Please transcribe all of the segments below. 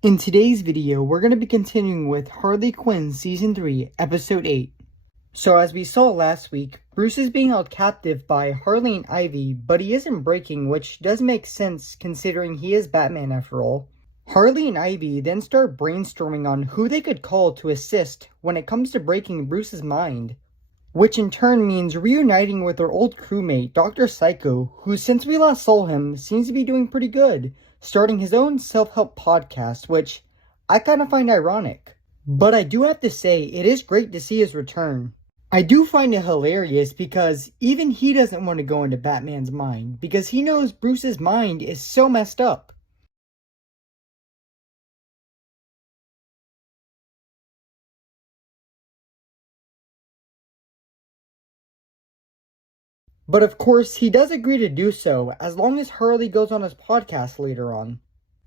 In today's video, we're going to be continuing with Harley Quinn Season 3, Episode 8. So as we saw last week, Bruce is being held captive by Harley and Ivy, but he isn't breaking, which does make sense considering he is Batman after all. Harley and Ivy then start brainstorming on who they could call to assist when it comes to breaking Bruce's mind, which in turn means reuniting with their old crewmate, Dr. Psycho, who since we last saw him seems to be doing pretty good, starting his own self-help podcast, which I kind of find ironic. But I do have to say, it is great to see his return. I do find it hilarious because even he doesn't want to go into Batman's mind because he knows Bruce's mind is so messed up. But of course, he does agree to do so as long as Harley goes on his podcast later on.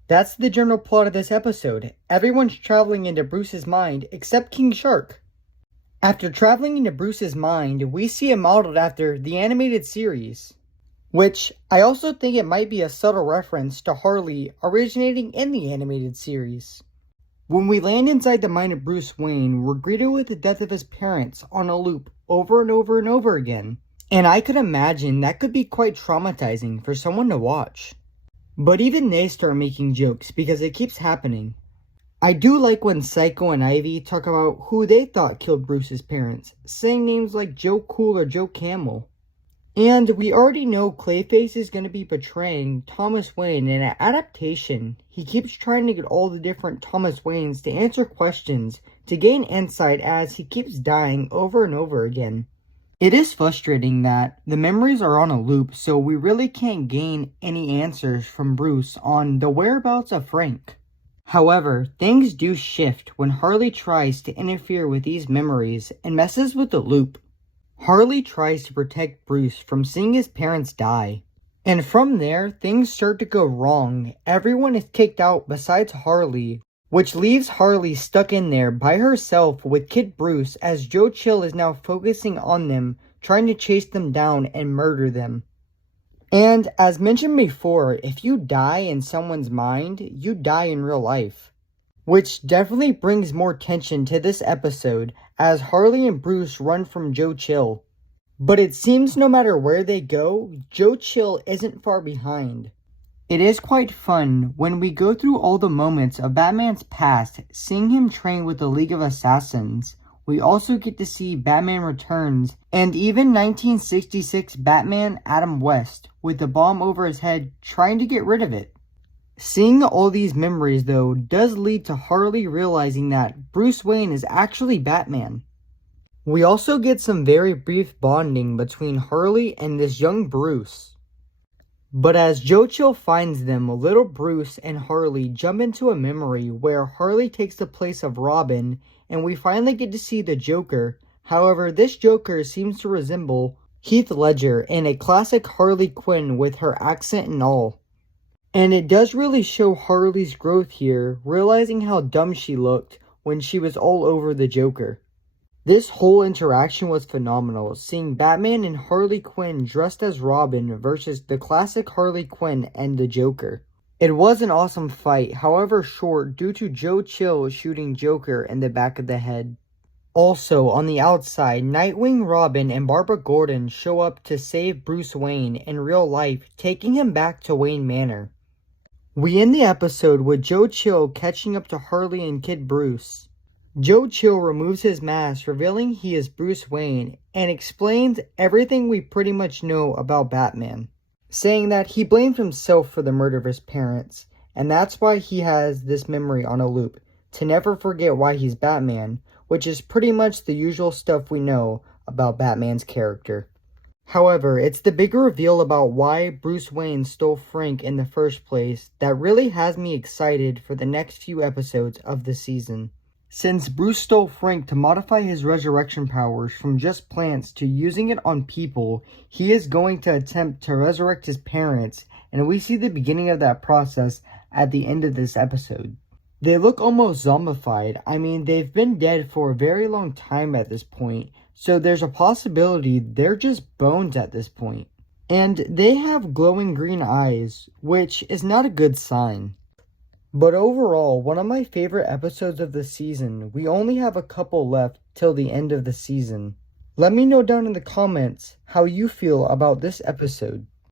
That's the general plot of this episode. Everyone's traveling into Bruce's mind except King Shark. After traveling into Bruce's mind, we see it modeled after the animated series, which I also think it might be a subtle reference to Harley originating in the animated series. When we land inside the mind of Bruce Wayne, we're greeted with the death of his parents on a loop over and over and over again. And I could imagine that could be quite traumatizing for someone to watch. But even they start making jokes because it keeps happening. I do like when Psycho and Ivy talk about who they thought killed Bruce's parents, saying names like Joe Cool or Joe Camel. And we already know Clayface is going to be portraying Thomas Wayne in an adaptation. He keeps trying to get all the different Thomas Waynes to answer questions to gain insight as he keeps dying over and over again. It is frustrating that the memories are on a loop, so we really can't gain any answers from Bruce on the whereabouts of Frank. However, things do shift when Harley tries to interfere with these memories and messes with the loop. Harley tries to protect Bruce from seeing his parents die. And from there, things start to go wrong. Everyone is kicked out besides Harley, which leaves Harley stuck in there by herself with Kid Bruce as Joe Chill is now focusing on them, trying to chase them down and murder them. And as mentioned before, if you die in someone's mind, you die in real life. Which definitely brings more tension to this episode as Harley and Bruce run from Joe Chill. But it seems no matter where they go, Joe Chill isn't far behind. It is quite fun when we go through all the moments of Batman's past, seeing him train with the League of Assassins. We also get to see Batman Returns, and even 1966 Batman Adam West, with the bomb over his head, trying to get rid of it. Seeing all these memories, though, does lead to Harley realizing that Bruce Wayne is actually Batman. We also get some very brief bonding between Harley and this young Bruce. But as Joe Chill finds them, little Bruce and Harley jump into a memory where Harley takes the place of Robin, and we finally get to see the Joker. However, this Joker seems to resemble Heath Ledger in a classic Harley Quinn with her accent and all. And it does really show Harley's growth here, realizing how dumb she looked when she was all over the Joker. This whole interaction was phenomenal, seeing Batman and Harley Quinn dressed as Robin versus the classic Harley Quinn and the Joker. It was an awesome fight, however short due to Joe Chill shooting Joker in the back of the head. Also, on the outside, Nightwing, Robin, and Barbara Gordon show up to save Bruce Wayne in real life, taking him back to Wayne Manor. We end the episode with Joe Chill catching up to Harley and Kid Bruce. Joe Chill removes his mask, revealing he is Bruce Wayne, and explains everything we pretty much know about Batman, saying that he blamed himself for the murder of his parents, and that's why he has this memory on a loop, to never forget why he's Batman, which is pretty much the usual stuff we know about Batman's character. However, it's the bigger reveal about why Bruce Wayne stole Frank in the first place that really has me excited for the next few episodes of the season. Since Bruce stole Frank to modify his resurrection powers from just plants to using it on people, he is going to attempt to resurrect his parents, and we see the beginning of that process at the end of this episode. They look almost zombified. I mean, they've been dead for a very long time at this point, so there's a possibility they're just bones at this point. And they have glowing green eyes, which is not a good sign. But overall, one of my favorite episodes of the season. We only have a couple left till the end of the season. Let me know down in the comments how you feel about this episode.